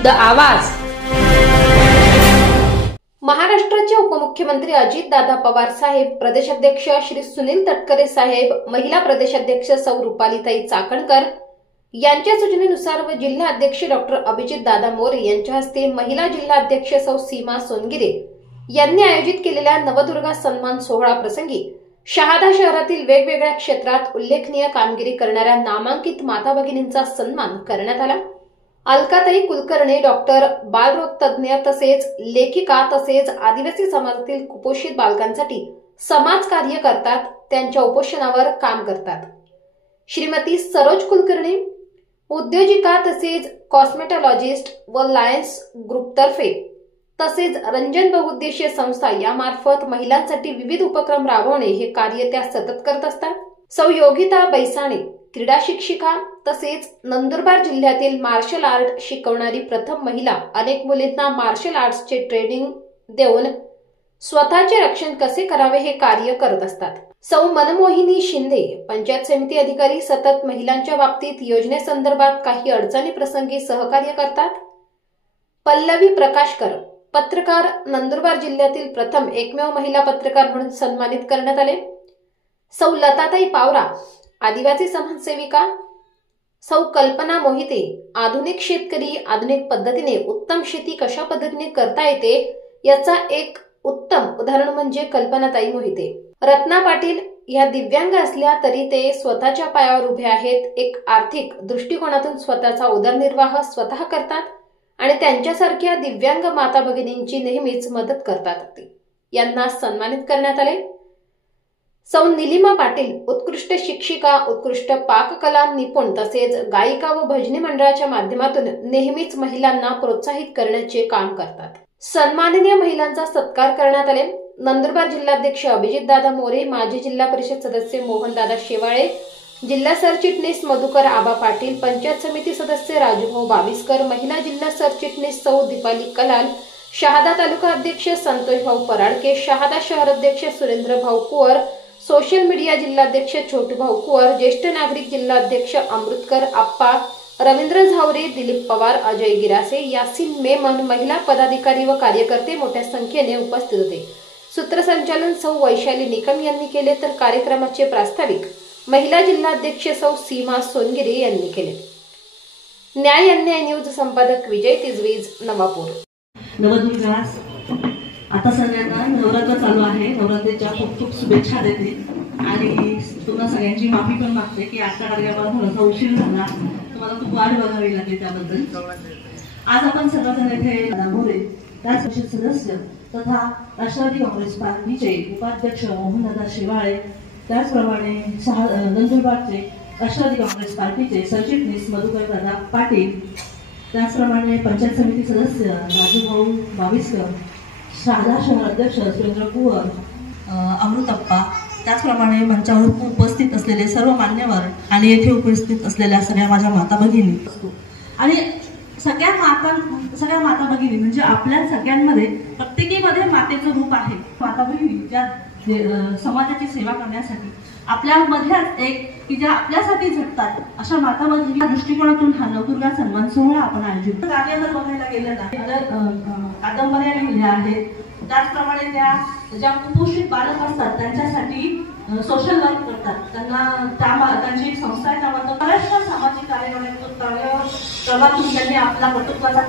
विरुद्ध आवाज। महाराष्ट्राचे उपमुख्यमंत्री अजितदादा पवार साहेब, प्रदेशाध्यक्ष श्री सुनील तटकरे साहेब, महिला प्रदेशाध्यक्ष सौ रुपालीताई चाकणकर यांच्या सूचनेनुसार व जिल्हा अध्यक्ष डॉक्टर अभिजितदादा मोरे यांच्या हस्ते महिला जिल्हा अध्यक्ष सौ सीमा सोनगिरे यांनी आयोजित केलेल्या नवदुर्गा सन्मान सोहळा प्रसंगी शहादा शहरातील वेगवेगळ्या क्षेत्रात उल्लेखनीय कामगिरी करणाऱ्या नामांकित माता भगिनींचा सन्मान करण्यात आला। अलकाताई कुलकर्णी डॉक्टर, बालरोग तज्ञ तसेच लेखिका तसेच आदिवासी समाजातील कुपोषित बालकांसाठी समाज कार्य करतात, त्यांच्या उपोषणावर काम करतात। श्रीमती सरोज कुलकर्णी उद्योजिका तसेच कॉस्मेटॉलॉजिस्ट व लायन्स ग्रुपतर्फे तसेच रंजन बहुउद्देशीय संस्था यामार्फत महिलांसाठी विविध उपक्रम राबवणे हे कार्य त्या सतत करत असतात। सौ योगिता बैसाणे क्रीडा शिक्षिका तसेच नंदुरबार जिल्ह्यातील मार्शल आर्ट शिकवणारी प्रथम महिला, अनेक मुलींना मार्शल आर्ट्सचे ट्रेनिंग देऊन स्वतःचे रक्षण कसे करावे हे कार्य करत असतात। सौ मनमोहिनी शिंदे पंचायत समिती अधिकारी, सतत महिलांच्या बाबतीत योजनेसंदर्भात काही अडचणी प्रसंगी सहकार्य करतात। पल्लवी प्रकाशकर पत्रकार, नंदुरबार जिल्ह्यातील प्रथम एकमेव महिला पत्रकार म्हणून सन्मानित करण्यात आले। सौ लताताई पावरा आदिवासी समाजसेविका, सौ कल्पना मोहिते आधुनिक शेतकरी, आधुनिक पद्धतीने उत्तम शेती कशा पद्धतीने करता येते याचा एक उत्तम उदाहरण म्हणजे कल्पनाताई मोहिते। रत्ना पाटील या दिव्यांग असल्या तरी ते स्वतःच्या पायावर उभे आहेत, एक आर्थिक दृष्टिकोनातून स्वतःचा उदरनिर्वाह स्वतः करतात आणि त्यांच्यासारख्या दिव्यांग माता भगिनींची नेहमीच मदत करतात। यांना सन्मानित करण्यात आले। सौ निलिमा पाटील उत्कृष्ट शिक्षिका, उत्कृष्ट पाककला निपुण तसेच गायिका व भजनी मंडळाच्या माध्यमातून नेहमीच महिलांना प्रोत्साहित करण्याचे काम करतात। सन्माननीय महिलांचा सत्कार करण्यात आले। नंदुरबार जिल्हाध्यक्ष अभिजितदादा मोरे, माजी जिल्हा परिषद सदस्य मोहनदादा शेवाळे, जिल्हा सरचिटणीस मधुकर आबा पाटील, पंचायत समिती सदस्य राजूभाऊ बाविस्कर, महिला जिल्हा सरचिटणीस सौ दीपाली कलाल, शहादा तालुका अध्यक्ष संतोष भाऊ पराडके, शहादा शहर अध्यक्ष सुरेंद्र भाऊ कुवर, सोशल मीडिया जिल्हाध्यक्ष छोटू भाऊ कुवर, ज्येष्ठ नागरिक जिल्हाध्यक्ष अमृतकर आप्पा, रवींद्र झावरे, दिलीप पवार, अजय गिरासे, यासिन मेमन, महिला पदाधिकारी व कार्यकर्ते मोठ्या संख्येने उपस्थित होते। सूत्रसंचालन सौ वैशाली निकम यांनी केले तर कार्यक्रमाचे प्रास्ताविक महिला जिल्हाध्यक्ष सौ सीमा सोनगिरे यांनी केले। न्याय अन्याय न्यूज संपादक विजय तिजवीज, नवापूर। नवदुर्गा आता सगळ्यांना नवरात्र चालू आहे, नवरात्रीच्या खूप खूप शुभेच्छा देते आणि तुम्हाला सगळ्यांची माफी पण मागते की आजच्या कार्यक्रमाला थोडासा उशीर झाला, तुम्हाला खूप वाट बघावी लागली त्याबद्दल। आज आपण सर्वजण इथे मोरे राष्ट्रीय सदस्य तथा राष्ट्रवादी काँग्रेस पार्टीचे उपाध्यक्ष मोहनदादा शेवाळे, त्याचप्रमाणे नंदुरबारचे राष्ट्रवादी काँग्रेस पार्टीचे सरचिटणीस मधुकरदादा पाटील, त्याचप्रमाणे पंचायत समिती सदस्य राजूभाऊ बाविस्कर, शहादा शहर अध्यक्ष सुरेंद्र कुवर, अमृतप्पा, त्याचप्रमाणे मंचावर उपस्थित असलेले सर्व मान्यवर आणि येथे उपस्थित असलेल्या सगळ्या माझ्या माता भगिनी आणि सगळ्या माता भगिनी म्हणजे आपल्या सगळ्यांमध्ये प्रत्येकीमध्ये मातेचं रूप आहे। माता भगिनी ज्या समाजाची सेवा करण्यासाठी आपल्यामधल्याच एक की ज्या आपल्यासाठी झटतात अशा माता भगिनी दृष्टिकोनातून हा नवदुर्गा सन्मान सोहळा आपण आयोजित कार्य जर बघायला गेलं ना, कादंबऱ्या लिहिल्या आहेत, त्याचप्रमाणे ज्या कुपोषित बालक असतात त्यांच्यासाठी सोशल वर्क करतात, त्यांची एक संस्था आहे, त्यामध्ये बऱ्याचशा सामाजिक कार्यातून त्यांनी आपला कर्तृत्वाचा